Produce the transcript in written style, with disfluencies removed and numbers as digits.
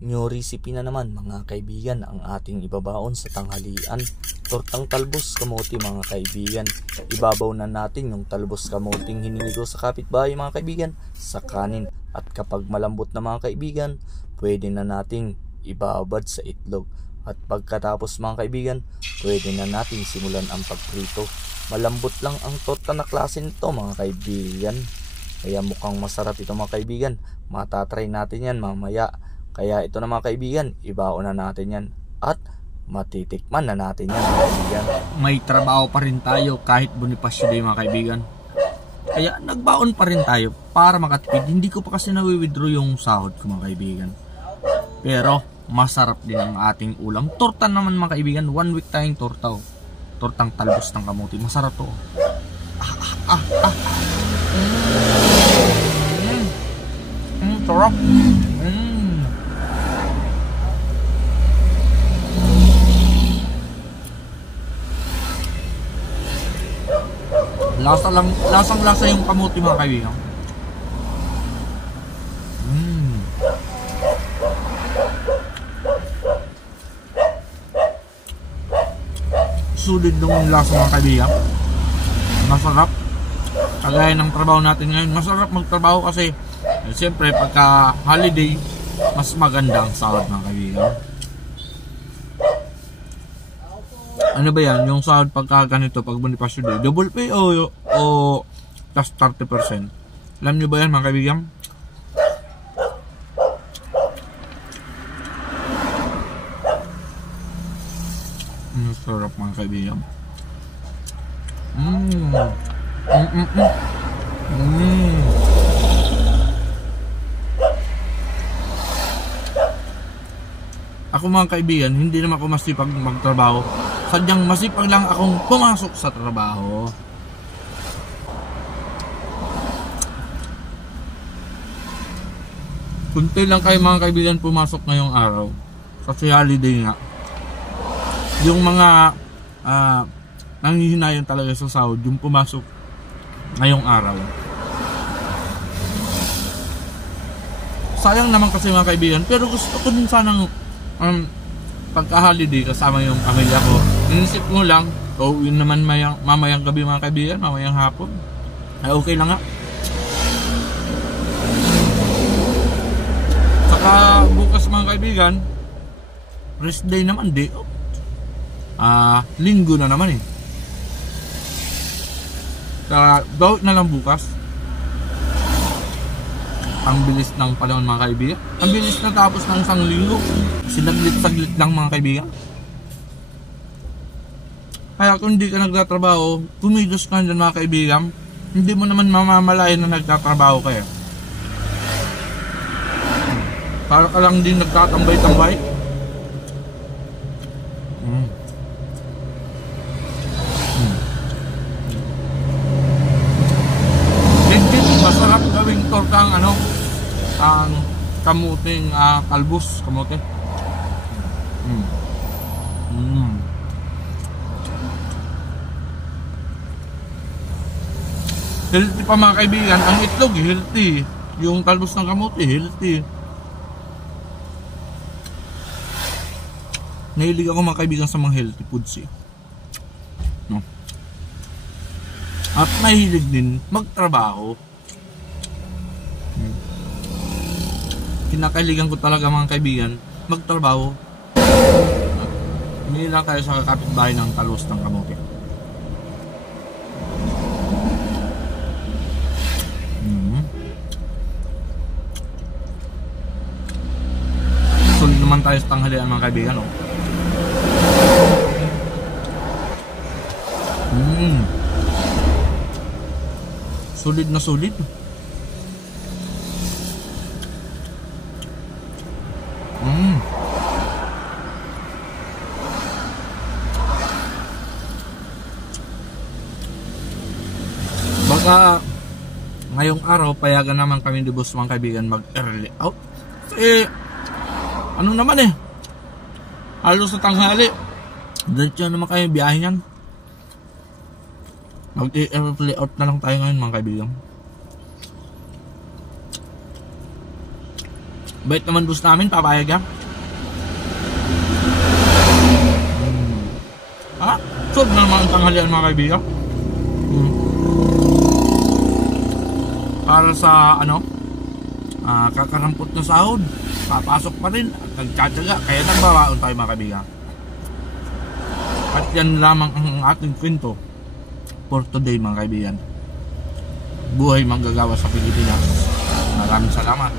New recipe na naman mga kaibigan ang ating ibabaon sa tanghalian. Tortang talbos kamote mga kaibigan. Ibabaw na natin yung talbos kamoting hiningi ko sa kapitbahay mga kaibigan sa kanin. At kapag malambot na mga kaibigan, pwede na nating ibabad sa itlog. At pagkatapos mga kaibigan, pwede na nating simulan ang pagprito. Malambot lang ang torta na klase nito mga kaibigan. Kaya mukhang masarap ito mga kaibigan. Matatry natin yan mamaya. Kaya ito na mga kaibigan, ibaon na natin yan at matitikman na natin yan mga kaibigan. May trabaho pa rin tayo kahit Bonifacio Day mga kaibigan. Kaya nagbaon pa rin tayo para makatipid. Hindi ko pa kasi nawi-withdraw yung sahod ko mga kaibigan. Pero masarap din ang ating ulam. Torta naman mga kaibigan, 1 week tayong torta. Tortang talbos ng kamote. Masarap to. Sarap. Lasang-lasa yung kamote mga kaibigan. Sulit ng lasa mga kaibigan. Masarap. Kagaya ng trabaho natin ngayon, masarap magtrabaho kasi siyempre pagka holiday, mas maganda ang sahod mga kaibigan. Ano ba yan? Yung sahod pagka ganito, pag Bonifacio Day, double pay o plus 30%? Alam nyo ba yan mga kaibigan? Sarap mga kaibigan. Ako mga kaibigan, hindi naman ako masipag magtrabaho. Sadyang masipag lang akong pumasok sa trabaho. Kunti lang kayo mga kaibigan pumasok ngayong araw. Kasi holiday nga. Yung mga nanghihinayon talaga sa sahod, yung pumasok ngayong araw. Sayang naman kasi mga kaibigan, pero gusto ko din sanang pagka-holiday kasama yung pamilya ko. Inisip mo lang, uuwi naman mamayang gabi mga kaibigan, mamayang hapon. Ay okay lang nga. Saka bukas mga kaibigan, rest day naman, day off. Linggo na naman eh. Kaya daw na lang bukas. Ang bilis ng panahon mga kaibigan. Ang bilis na tapos ng isang linggo. Sinaglit-saglit lang mga kaibigan. Kaya kung hindi ka nagtatrabaho, kumilos ka dyan mga kaibigan, hindi mo naman mamamalayan na nagtatrabaho kayo. Para ka lang din nagtatambay-tambay. Legit, masarap gawing torta ang kamuting talbos, kamote. Healthy pa mga kaibigan, ang itlog healthy, yung talbos ng kamote healthy. Nahilig ako mga kaibigan sa mga healthy foods eh. No? At nahilig din magtrabaho. Kinakailigan ko talaga mga kaibigan magtrabaho. Hindi lang tayo sa kapitbahay ng talbos ng kamote. Sulit naman tayo sa tanghalian mga kaibigan, no? Sulit na sulit. Baka ngayong araw payagan naman kami ni boss mga kaibigan mag early out. Ano naman eh, halos sa tanghali diretso naman kayo biyahe niyan. Mag-early out na lang tayo ngayon mga kaibigan. Bait naman boss namin, papayag yan. Solve na naman ang tanghalian mga kaibigan. Para sa kakarampot na sahod, papasok pa rin at nagtsatsaga, kaya nagbabaon tayo mga kaibigan. At yan lamang ang ating kwento for today mga kaibigan. Buhay manggagawa sa Pilipinas. Maraming salamat.